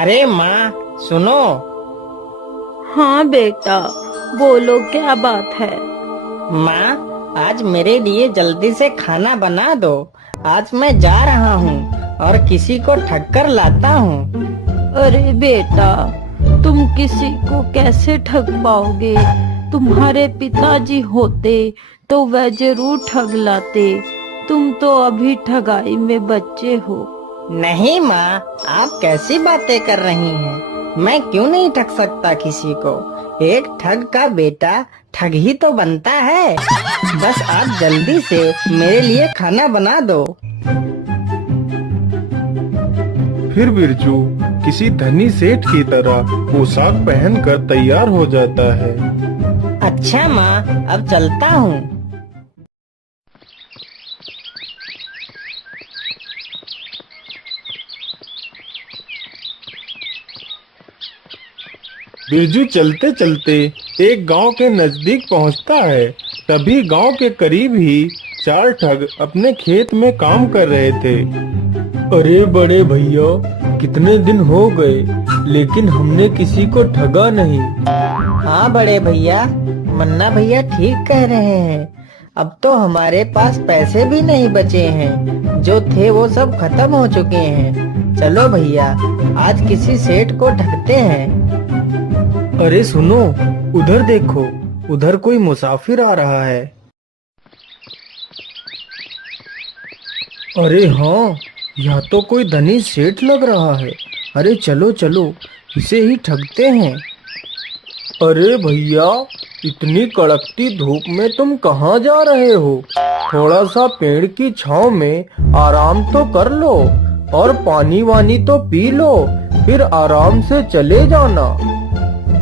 अरे माँ, सुनो। हाँ बेटा, बोलो क्या बात है। माँ, आज मेरे लिए जल्दी से खाना बना दो। आज मैं जा रहा हूँ और किसी को ठग कर लाता हूँ। अरे बेटा, तुम किसी को कैसे ठग पाओगे। तुम्हारे पिताजी होते तो वह जरूर ठग लाते। तुम तो अभी ठगाई में बच्चे हो। नहीं माँ, आप कैसी बातें कर रही हैं? मैं क्यों नहीं ठग सकता किसी को? एक ठग का बेटा ठग ही तो बनता है। बस आप जल्दी से मेरे लिए खाना बना दो। फिर बिरजू किसी धनी सेठ की तरह पोशाक पहनकर तैयार हो जाता है। अच्छा माँ, अब चलता हूँ। बिरजू चलते चलते एक गांव के नजदीक पहुंचता है। तभी गांव के करीब ही चार ठग अपने खेत में काम कर रहे थे। अरे बड़े भैया, कितने दिन हो गए लेकिन हमने किसी को ठगा नहीं। हाँ बड़े भैया, मन्ना भैया ठीक कह रहे हैं। अब तो हमारे पास पैसे भी नहीं बचे हैं। जो थे वो सब खत्म हो चुके हैं। चलो भैया, आज किसी सेठ को ठगते हैं। अरे सुनो, उधर देखो, उधर कोई मुसाफिर आ रहा है। अरे हाँ, यह तो कोई धनी सेठ लग रहा है। अरे चलो चलो, इसे ही ठगते हैं। अरे भैया, इतनी कड़कती धूप में तुम कहाँ जा रहे हो? थोड़ा सा पेड़ की छांव में आराम तो कर लो और पानी वानी तो पी लो, फिर आराम से चले जाना।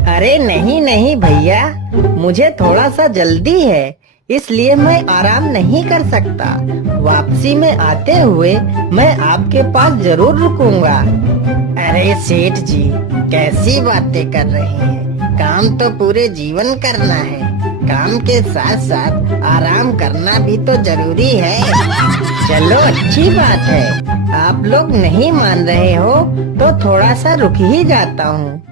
अरे नहीं नहीं भैया, मुझे थोड़ा सा जल्दी है, इसलिए मैं आराम नहीं कर सकता। वापसी में आते हुए मैं आपके पास जरूर रुकूंगा। अरे सेठ जी, कैसी बातें कर रहे हैं? काम तो पूरे जीवन करना है। काम के साथ साथ आराम करना भी तो जरूरी है। चलो अच्छी बात है, आप लोग नहीं मान रहे हो तो थोड़ा सा रुक ही जाता हूँ।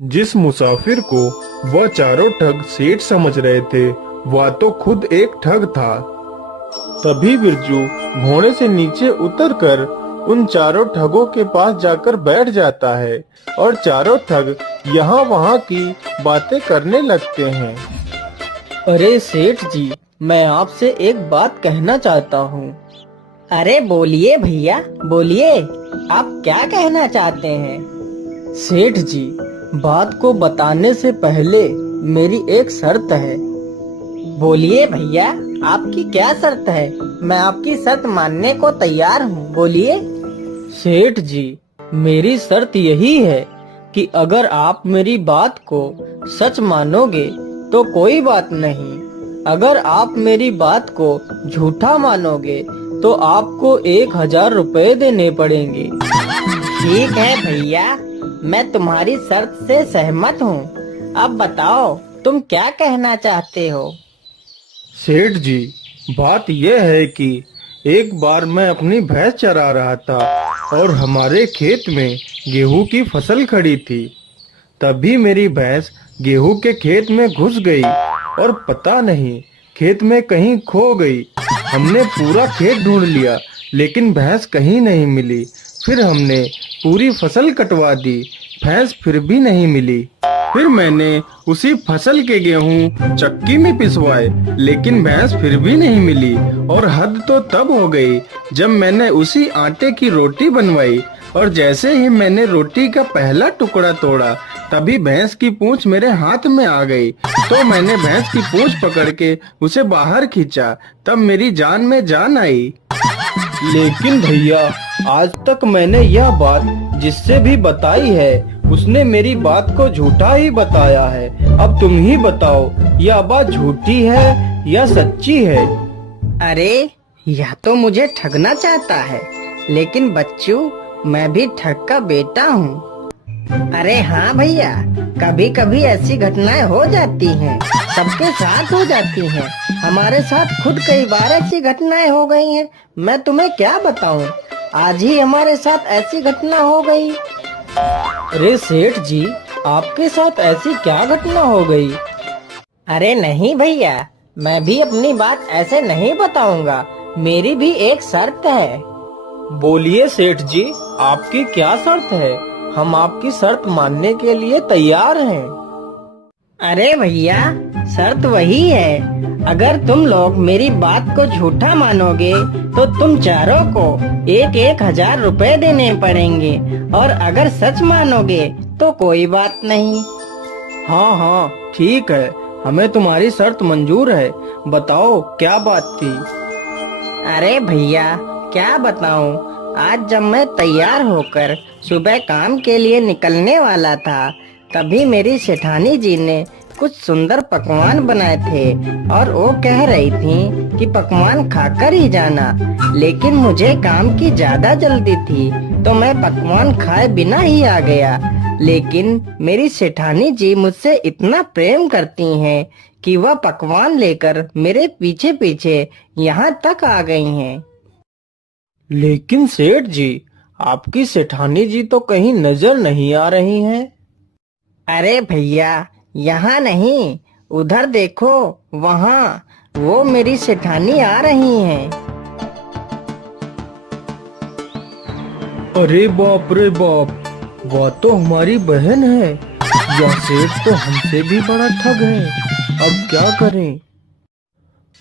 जिस मुसाफिर को वह चारों ठग सेठ समझ रहे थे, वह तो खुद एक ठग था। तभी बिरजू घोड़े से नीचे उतरकर उन चारों ठगों के पास जाकर बैठ जाता है और चारों ठग यहाँ वहाँ की बातें करने लगते हैं। अरे सेठ जी, मैं आपसे एक बात कहना चाहता हूँ। अरे बोलिए भैया, बोलिए। आप क्या कहना चाहते हैं? सेठ जी, बात को बताने से पहले मेरी एक शर्त है। बोलिए भैया, आपकी क्या शर्त है? मैं आपकी शर्त मानने को तैयार हूँ, बोलिए। सेठ जी, मेरी शर्त यही है कि अगर आप मेरी बात को सच मानोगे तो कोई बात नहीं। अगर आप मेरी बात को झूठा मानोगे तो आपको 1000 रुपए देने पड़ेंगे। ठीक है भैया, मैं तुम्हारी शर्त से सहमत हूँ। अब बताओ, तुम क्या कहना चाहते हो? सेठ जी, बात यह है कि एक बार मैं अपनी भैंस चरा रहा था और हमारे खेत में गेहूं की फसल खड़ी थी। तभी मेरी भैंस गेहूं के खेत में घुस गई और पता नहीं खेत में कहीं खो गई। हमने पूरा खेत ढूंढ लिया लेकिन भैंस कहीं नहीं मिली। फिर हमने पूरी फसल कटवा दी, भैंस फिर भी नहीं मिली। फिर मैंने उसी फसल के गेहूं चक्की में पिसवाए लेकिन भैंस फिर भी नहीं मिली। और हद तो तब हो गई जब मैंने उसी आटे की रोटी बनवाई और जैसे ही मैंने रोटी का पहला टुकड़ा तोड़ा तभी भैंस की पूंछ मेरे हाथ में आ गई। तो मैंने भैंस की पूंछ पकड़ के उसे बाहर खींचा, तब मेरी जान में जान आई। लेकिन भैया, आज तक मैंने यह बात जिससे भी बताई है उसने मेरी बात को झूठा ही बताया है। अब तुम ही बताओ, यह बात झूठी है या सच्ची है? अरे, यह तो मुझे ठगना चाहता है, लेकिन बच्चू, मैं भी ठग का बेटा हूँ। अरे हाँ भैया, कभी कभी ऐसी घटनाएं हो जाती हैं, सबके साथ हो जाती हैं। हमारे साथ खुद कई बार ऐसी घटनाएं हो गई हैं। मैं तुम्हें क्या बताऊं, आज ही हमारे साथ ऐसी घटना हो गई। अरे सेठ जी, आपके साथ ऐसी क्या घटना हो गई? अरे नहीं भैया, मैं भी अपनी बात ऐसे नहीं बताऊंगा। मेरी भी एक शर्त है। बोलिए सेठ जी, आपकी क्या शर्त है? हम आपकी शर्त मानने के लिए तैयार हैं। अरे भैया, शर्त वही है, अगर तुम लोग मेरी बात को झूठा मानोगे तो तुम चारों को 1,000 रुपए देने पड़ेंगे, और अगर सच मानोगे तो कोई बात नहीं। हाँ हाँ ठीक है, हमें तुम्हारी शर्त मंजूर है। बताओ क्या बात थी? अरे भैया, क्या बताऊं, आज जब मैं तैयार होकर सुबह काम के लिए निकलने वाला था, तभी मेरी सेठानी जी ने कुछ सुंदर पकवान बनाए थे और वो कह रही थी कि पकवान खाकर ही जाना। लेकिन मुझे काम की ज्यादा जल्दी थी तो मैं पकवान खाए बिना ही आ गया। लेकिन मेरी सेठानी जी मुझसे इतना प्रेम करती हैं कि वह पकवान लेकर मेरे पीछे पीछे यहाँ तक आ गई हैं। लेकिन सेठ जी, आपकी सेठानी जी तो कहीं नजर नहीं आ रही हैं। अरे भैया, यहाँ नहीं, उधर देखो, वहाँ वो मेरी सेठानी आ रही हैं। अरे बाप रे बाप, वह तो हमारी बहन है। यह सेठ तो हमसे भी बड़ा ठग है। अब क्या करें?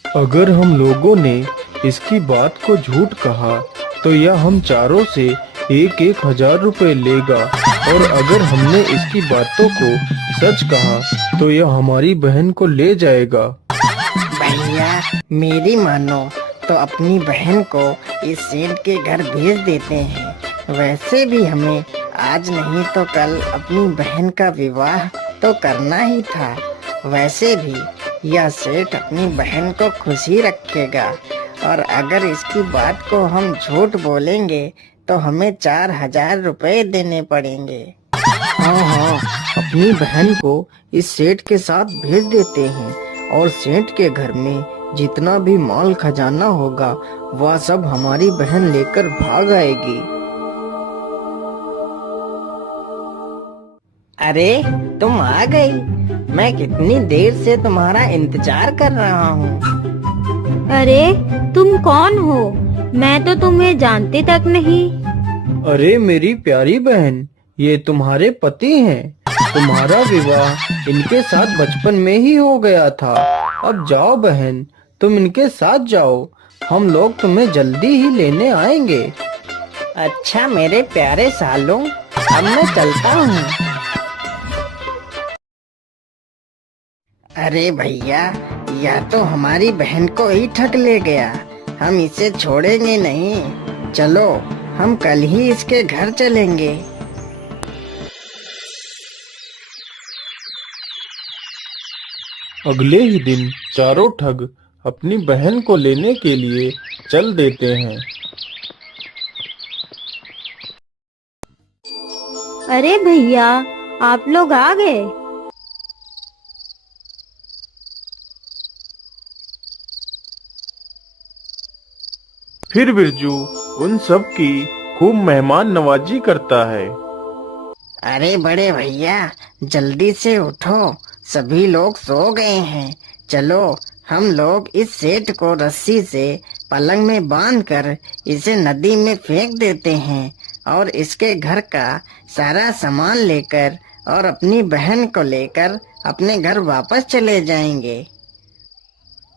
अगर हम लोगों ने इसकी बात को झूठ कहा तो यह हम चारों से 1,000 रुपए लेगा, और अगर हमने इसकी बातों को सच कहा तो यह हमारी बहन को ले जाएगा। भैया, मेरी मानो तो अपनी बहन को इस सेठ के घर भेज देते हैं। वैसे भी हमें आज नहीं तो कल अपनी बहन का विवाह तो करना ही था। वैसे भी यह सेठ अपनी बहन को खुशी रखेगा, और अगर इसकी बात को हम झूठ बोलेंगे तो हमें 4,000 रुपए देने पड़ेंगे। हाँ हाँ, अपनी बहन को इस सेठ के साथ भेज देते हैं, और सेठ के घर में जितना भी माल खजाना होगा वह सब हमारी बहन लेकर भाग आएगी। अरे, तुम आ गई। मैं कितनी देर से तुम्हारा इंतजार कर रहा हूँ। अरे तुम कौन हो? मैं तो तुम्हें जानती तक नहीं। अरे मेरी प्यारी बहन, ये तुम्हारे पति हैं। तुम्हारा विवाह इनके साथ बचपन में ही हो गया था। अब जाओ बहन, तुम इनके साथ जाओ, हम लोग तुम्हें जल्दी ही लेने आएंगे। अच्छा मेरे प्यारे सालों, अब मैं चलता हूँ। अरे भैया, यह तो हमारी बहन को ही ठग ले गया। हम इसे छोड़ेंगे नहीं। चलो, हम कल ही इसके घर चलेंगे। अगले ही दिन चारों ठग अपनी बहन को लेने के लिए चल देते हैं। अरे भैया, आप लोग आ गए। फिर बिरजू उन सब की खूब मेहमान नवाजी करता है। अरे बड़े भैया, जल्दी से उठो, सभी लोग सो गए हैं। चलो, हम लोग इस सेठ को रस्सी से पलंग में बांधकर इसे नदी में फेंक देते हैं, और इसके घर का सारा सामान लेकर और अपनी बहन को लेकर अपने घर वापस चले जाएंगे।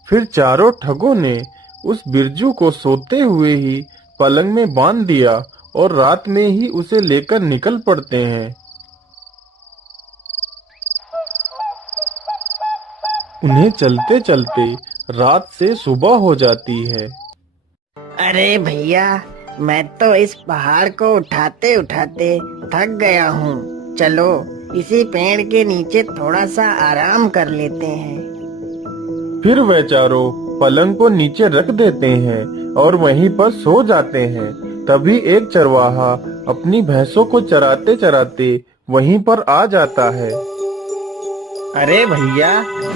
फिर चारों ठगों ने उस बिरजू को सोते हुए ही पलंग में बांध दिया और रात में ही उसे लेकर निकल पड़ते हैं। उन्हें चलते चलते रात से सुबह हो जाती है। अरे भैया, मैं तो इस पहाड़ को उठाते उठाते थक गया हूँ। चलो, इसी पेड़ के नीचे थोड़ा सा आराम कर लेते हैं। फिर वे चारों पलंग को नीचे रख देते हैं और वहीं पर सो जाते हैं। तभी एक चरवाहा अपनी भैंसों को चराते चराते वहीं पर आ जाता है। अरे भैया,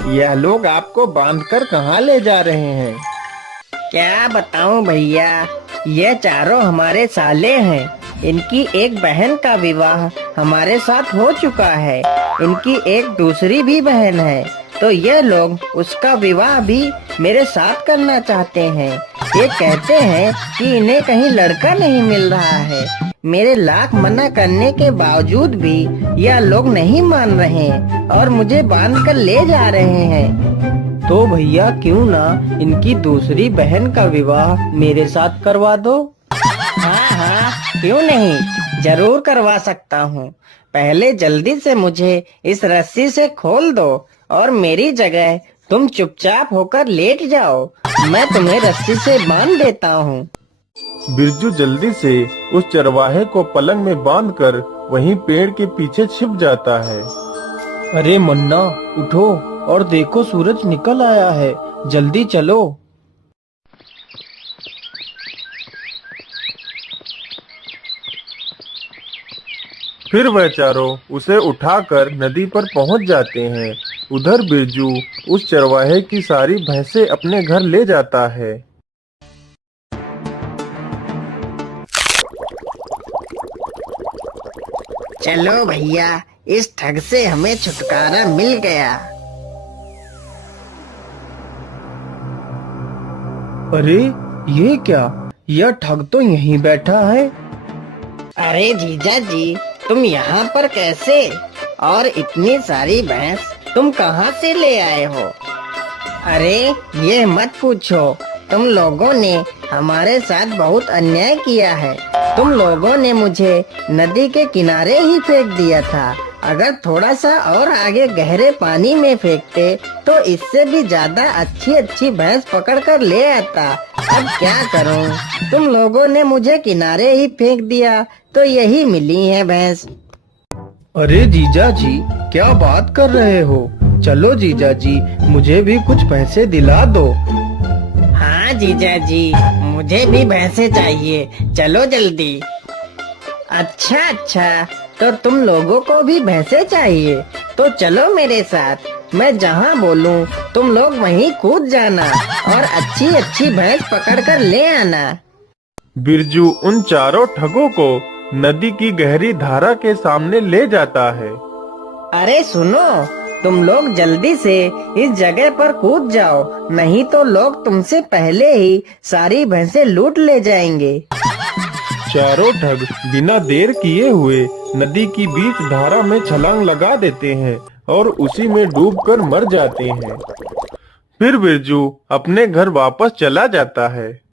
यह लोग आपको बांधकर कहाँ ले जा रहे हैं? क्या बताऊं भैया, ये चारों हमारे साले हैं। इनकी एक बहन का विवाह हमारे साथ हो चुका है। इनकी एक दूसरी भी बहन है, तो ये लोग उसका विवाह भी मेरे साथ करना चाहते हैं। ये कहते हैं कि इन्हें कहीं लड़का नहीं मिल रहा है। मेरे लाख मना करने के बावजूद भी यह लोग नहीं मान रहे और मुझे बांध कर ले जा रहे हैं। तो भैया क्यों ना इनकी दूसरी बहन का विवाह मेरे साथ करवा दो। हाँ हाँ, क्यों नहीं, जरूर करवा सकता हूँ। पहले जल्दी से मुझे इस रस्सी से खोल दो और मेरी जगह तुम चुपचाप होकर लेट जाओ। मैं तुम्हें रस्सी से बांध देता हूँ। बिरजू जल्दी से उस चरवाहे को पलंग में बांधकर वहीं पेड़ के पीछे छिप जाता है। अरे मुन्ना उठो और देखो सूरज निकल आया है, जल्दी चलो। फिर वह चारों उसे उठाकर नदी पर पहुंच जाते हैं। उधर बिरजू उस चरवाहे की सारी भैंसें अपने घर ले जाता है। चलो भैया, इस ठग से हमें छुटकारा मिल गया। अरे ये क्या, यह ठग तो यहीं बैठा है। अरे जीजा जी, तुम यहाँ पर कैसे? और इतनी सारी भैंस तुम कहाँ से ले आए हो? अरे ये मत पूछो, तुम लोगों ने हमारे साथ बहुत अन्याय किया है। तुम लोगों ने मुझे नदी के किनारे ही फेंक दिया था। अगर थोड़ा सा और आगे गहरे पानी में फेंकते तो इससे भी ज्यादा अच्छी अच्छी भैंस पकड़ कर ले आता। अब क्या करूं? तुम लोगों ने मुझे किनारे ही फेंक दिया तो यही मिली है भैंस। अरे जीजा जी क्या बात कर रहे हो? चलो जीजा जी, मुझे भी कुछ पैसे दिला दो। हाँ जीजा जी, मुझे भी भैंसे चाहिए, चलो जल्दी। अच्छा, तो तुम लोगों को भी भैंसे चाहिए, तो चलो मेरे साथ। मैं जहाँ बोलूँ तुम लोग वहीं कूद जाना और अच्छी अच्छी भैंस पकड़कर ले आना। बिरजू उन चारों ठगों को नदी की गहरी धारा के सामने ले जाता है। अरे सुनो, तुम लोग जल्दी से इस जगह पर कूद जाओ, नहीं तो लोग तुमसे पहले ही सारी भैंसें लूट ले जाएंगे। चारों ठग बिना देर किए हुए नदी की बीच धारा में छलांग लगा देते हैं और उसी में डूबकर मर जाते हैं। फिर बिरजू अपने घर वापस चला जाता है।